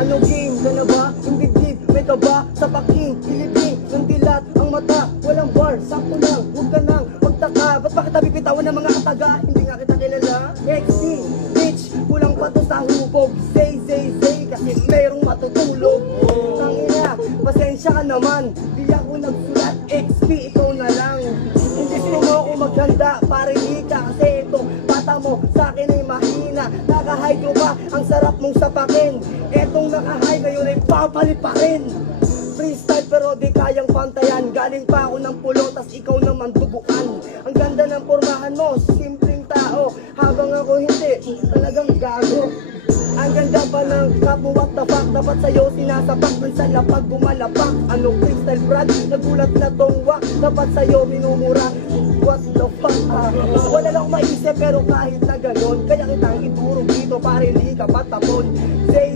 Ano game ka na ba? Hindi deep, may kaba sa paking Pilipin, ng dilat ang mata. Walang bar, sakto lang, huwag ka nang magtaka. Ba't ba kita bibitawan ng mga kataga? Hindi nga kita kilala. XD, bitch, kulang pa to sa hubog. Say, kasi merong matutulog. Tangina, pasensya ka naman, di ako nagsulat. XP, ikaw na lang. Hindi mo ako maghanda, parinig ka. Kasi ito, bata mo sa akin ay mahina. Naka-hydro pa, ang sarap mong sapakin. Etong naka-high ngayon ay papalit pa rin. Freestyle pero di kayang pantayan. Galing pa ako ng pulo, tas ikaw naman duguan. Ang ganda ng pormahan mo, simpleng tao. Habang ako hindi, talagang gago. Ang ganda pa ng kapo, what the fuck. Dapat sa'yo sinasapak, minsan lapag gumalapak. Ano freestyle brad, nagulat na tong wak. Dapat sa'yo minumura, what the fuck. Wala lang maisip pero kahit na ganon, kaya kitang iturog dito para hindi ka patapon. Say